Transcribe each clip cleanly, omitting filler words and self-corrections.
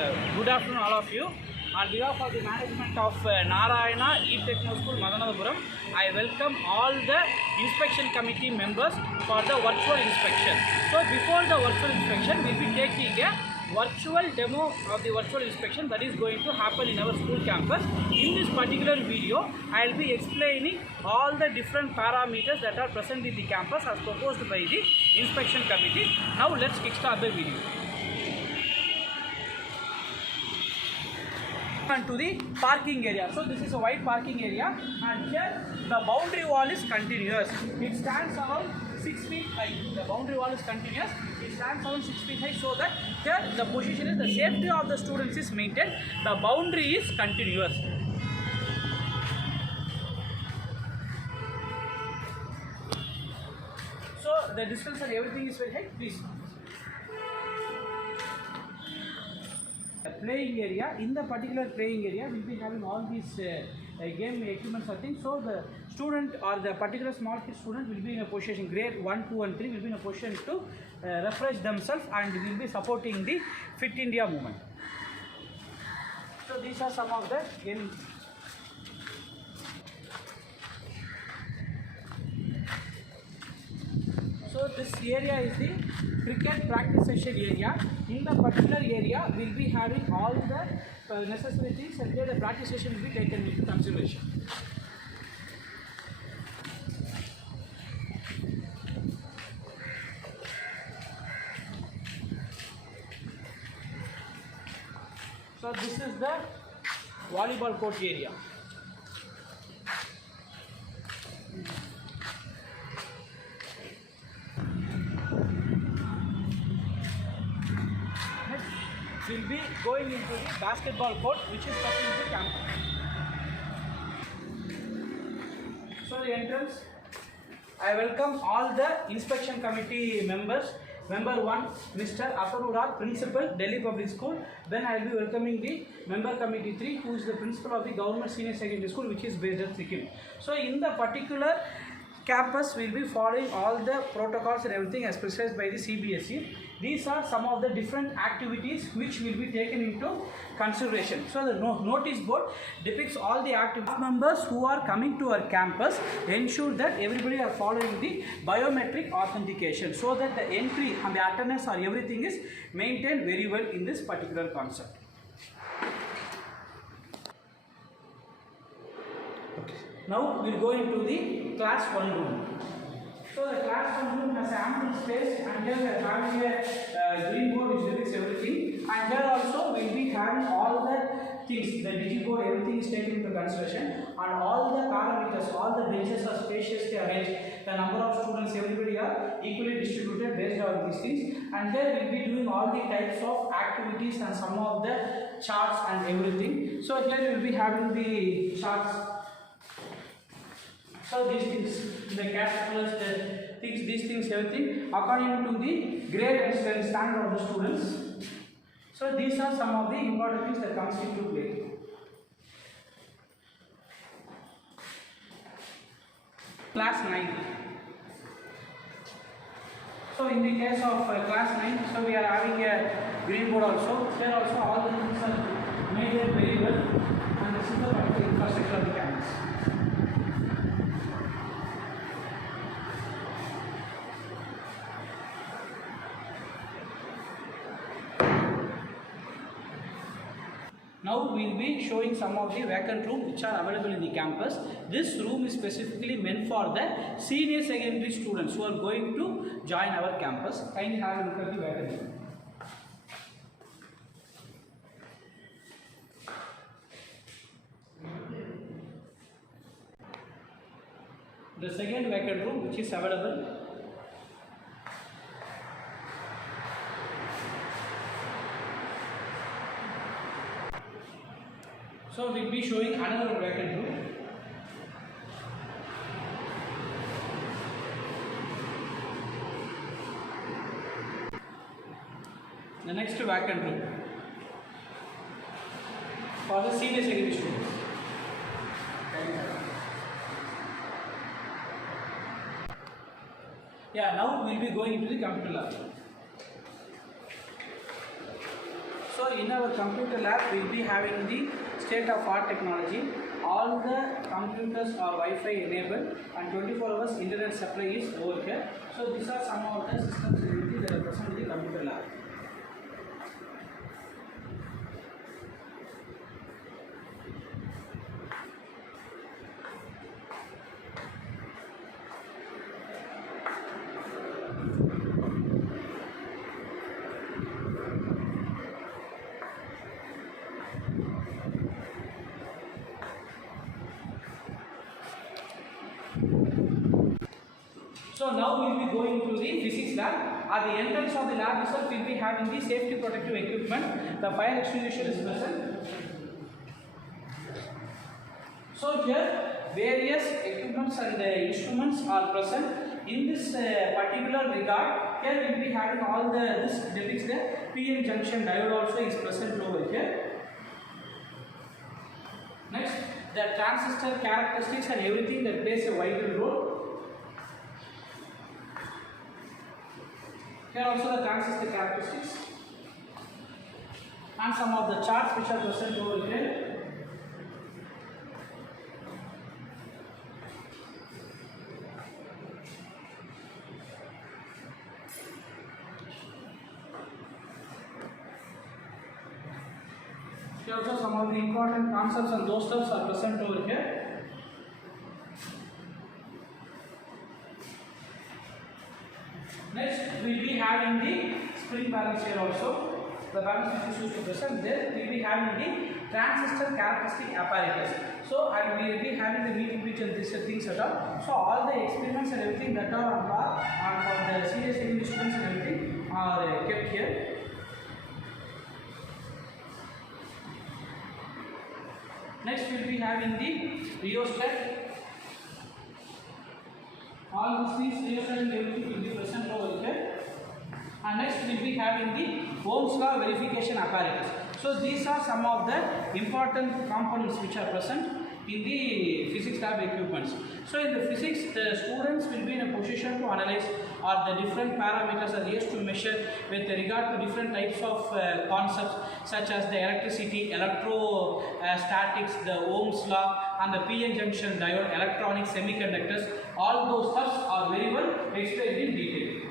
Good afternoon, all of you. On behalf of the management of Narayana E-Techno School, Madanadapuram, I welcome all the inspection committee members for the virtual inspection. So, before the virtual inspection, we will be taking a virtual demo of the virtual inspection that is going to happen in our school campus. In this particular video, I will be explaining all the different parameters that are present in the campus as proposed by the inspection committee. Now, let's kickstart the video. To the parking area. So this is a wide parking area, and here the boundary wall is continuous. It stands around 6 feet high. The boundary wall is continuous. It stands around 6 feet high, so that here the position is the safety of the students is maintained. The boundary is continuous. So the distance and everything is very high. Please. Playing area. In the particular playing area, we'll be having all these game equipments or things. So the student or the particular small kid student will be in a position, grade 1, 2 and 3 will be in a position to refresh themselves, and will be supporting the Fit India movement. So these are some of the gaming. So this area is the cricket practice session area. In the particular area, we will be having all the necessary things, and here the practice session will be taken into consideration. So this is the volleyball court area. Will be going into the basketball court, which is present in the campus. So the entrance, I welcome all the inspection committee members. Member 1, Mr. Asaruraj, Principal, Delhi Public School. Then I will be welcoming the Member Committee 3, who is the Principal of the Government Senior Secondary School, which is based at Sikkim. So in the particular campus, we will be following all the protocols and everything as prescribed by the CBSE. These are some of the different activities which will be taken into consideration. So the notice board depicts all the active members who are coming to our campus. Ensure that everybody are following the biometric authentication, so that the entry and the attendance or everything is maintained very well in this particular concept. Now we will go into the class 1 room. So the class 1 room has ample space, and here we are having a green board which depicts everything, and here also we will be having all the things, the digiboard, everything is taken into consideration, and all the parameters, all the benches are spaciously arranged, the number of students, everybody are equally distributed based on these things, and here we will be doing all the types of activities and some of the charts and everything. So here we will be having the charts. So these things, the calculus, the things, these things, everything according to the grade and standard of the students. So these are some of the important things that comes into play. Class 9. So in the case of class 9, so we are having a green board also. Here also all the things are made very well, and this is the particular infrastructure of the campus. Now we will be showing some of the vacant rooms which are available in the campus. This room is specifically meant for the senior secondary students who are going to join our campus. Kindly have a look at the vacant room. The second vacant room which is available. So we will be showing another vacant room. The next vacant room for the senior secondary students. Yeah, now we will be going into the computer lab. So in our computer lab, we will be having the state-of-art technology. All the computers are Wi-Fi enabled and 24 hours internet supply is over here. So these are some of the systems that are present in the computer lab. So now we will be going to the physics lab. At the entrance of the lab itself, we will be having the safety protective equipment. The fire extinguisher is present. So here various equipments and instruments are present. In this particular regard, here we will be having all this depicts the PN junction diode also is present over here. Next, the transistor characteristics and everything that plays a vital role. Here also the transistor characteristics and some of the charts which are present over here. Here also some of the important concepts and those stuffs are present over here. Next, we will be having the spring balance here also. The balance which is used to present there. We will be having the transistor characteristic apparatus. So, and we will be having the meeting pitch and these things at all. So, all the experiments and everything that are on bar and for the serious instruments and everything are kept here. Next, we will be having the rheostat. All these rheostat and everything will be present over here. And next, we will be having the Ohm's law verification apparatus. So, these are some of the important components which are present in the physics lab equipments. So, in the physics, the students will be in a position to analyze the different parameters are used to measure with regard to different types of concepts such as the electricity, electrostatics, the Ohm's law and the PN junction diode, electronics, semiconductors. All those stuffs are very well explained in detail.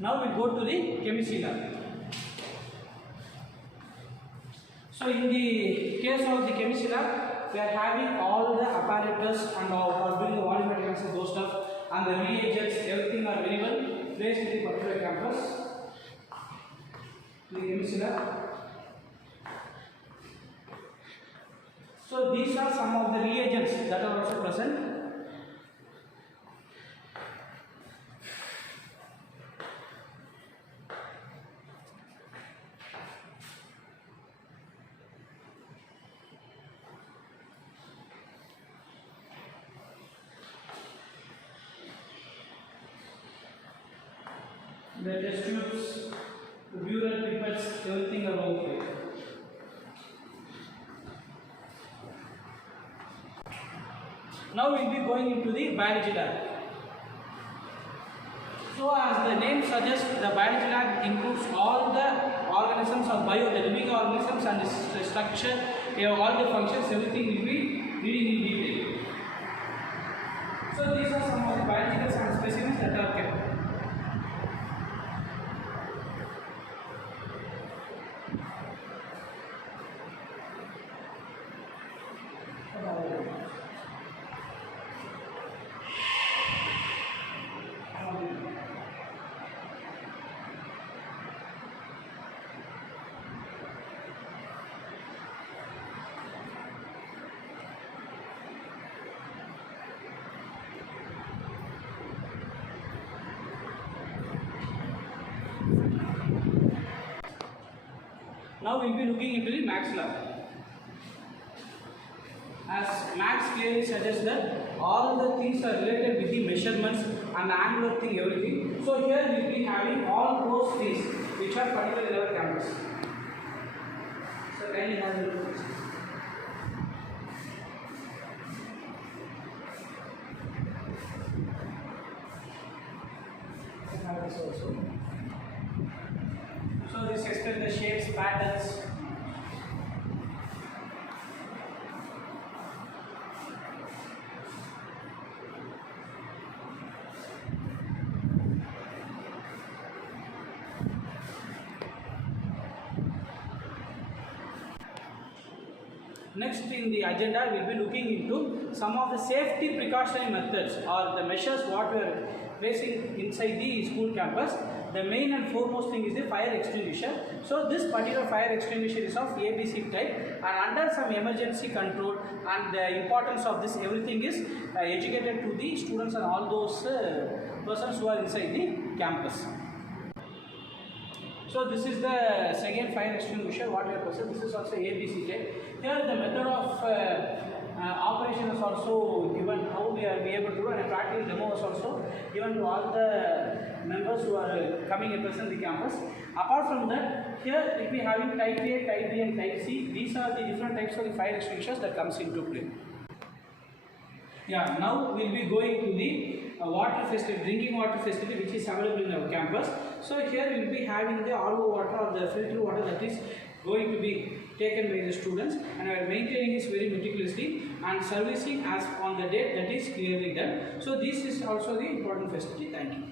Now we go to the chemistry lab. So in the case of the chemistry lab, we are having all the apparatus and are doing the volumetric analysis of those stuff and the reagents, everything are very well placed in the particular campus. The chemistry lab. So these are some of the reagents that are also present. The test tubes, the burette pipettes, everything are okay. Now we will be going into the biology lab. So as the name suggests, the biology lab includes all the organisms or the living organisms and its structure, all the functions, everything will be reading in detail. So these are some of the biological specimens that are kept. Now we will be looking into the Max lab. As Max clearly suggests that all the things are related with the measurements and the angular thing, everything. So here we will be having all those things which are particular in our campus. So kindly have a look at this. have this also. So this explains the shapes, patterns. Next in the agenda, we will be looking into some of the safety precautionary methods or the measures what we are placing inside the school campus. The main and foremost thing is the fire extinguisher. So this particular fire extinguisher is of ABC type, and under some emergency control, and the importance of this everything is educated to the students and all those persons who are inside the campus. So this is the second fire extinguisher what we are present. This is also ABC type. Here the method of operation is also given, how we are be able to do, and a practical demo is also given to all the members who are coming and present the campus. Apart from that, here we will be having type A, type B and type C. These are the different types of the fire extinguishers that comes into play. Yeah, now we will be going to the water facility, drinking water facility which is available in our campus. So here we will be having the RO water or the filter water that is going to be taken by the students, and our maintaining is very meticulously, and servicing as on the date that is clearly done. So this is also the important facility. Thank you.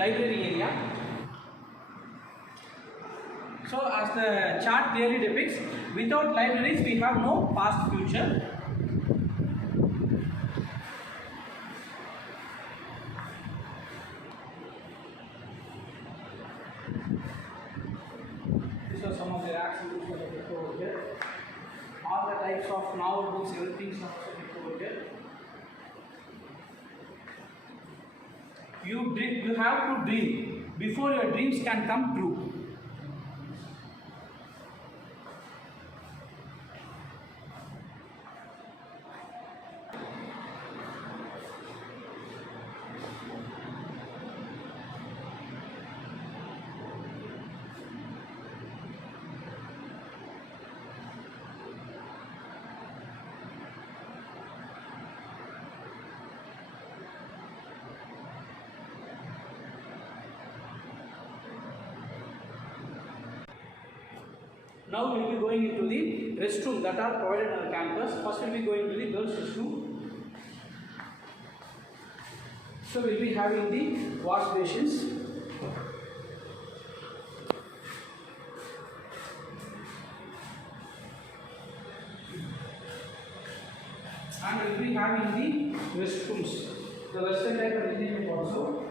Library area. So as the chart clearly depicts, without libraries we have no past future. bags and books are kept over here. All the types of novel books, everything is also kept over here. You have to dream before your dreams can come true. Now we will be going into the restroom that are provided on the campus. First we will be going to the girls' restroom. So we will be having the wash basins. And we will be having the restrooms. The western type and Indian type also.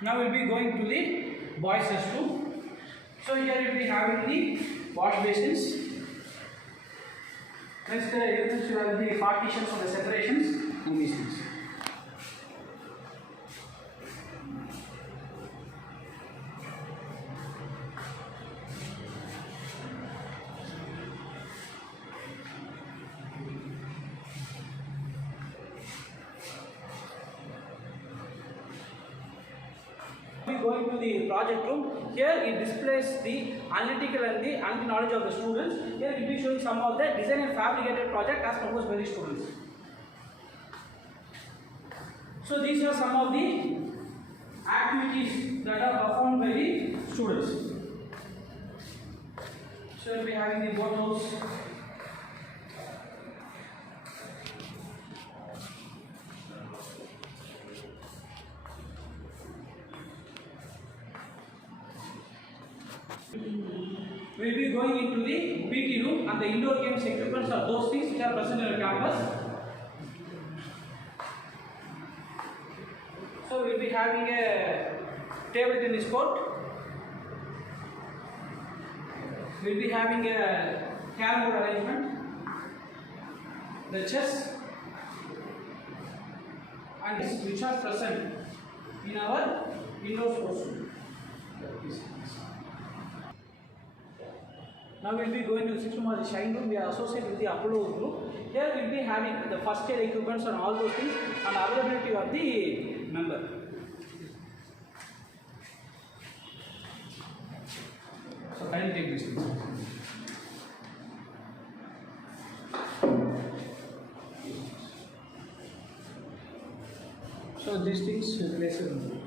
Now we will be going to the boys' restroom. So here we will be having the wash basins. Next, you have the partitions or the separations and these things. Going to the project room. Here it displays the analytical and the knowledge of the students. Here we will be showing some of the design and fabricated project as proposed by the students. So these are some of the activities that are performed by the students. So we will be having the boathouse. We will be going into the PT room, and the indoor games equipments are those things which are present in the campus. So we will be having a table tennis court. We will be having a carrom board arrangement, the chess, and which are present in our indoor sports room. Now we will be going to the 6th room of the Shine room. We are associated with the Apollo group. Here we will be having the first aid equipments and all those things, and availability of the member. So kindly take these things. So these things we place in the room.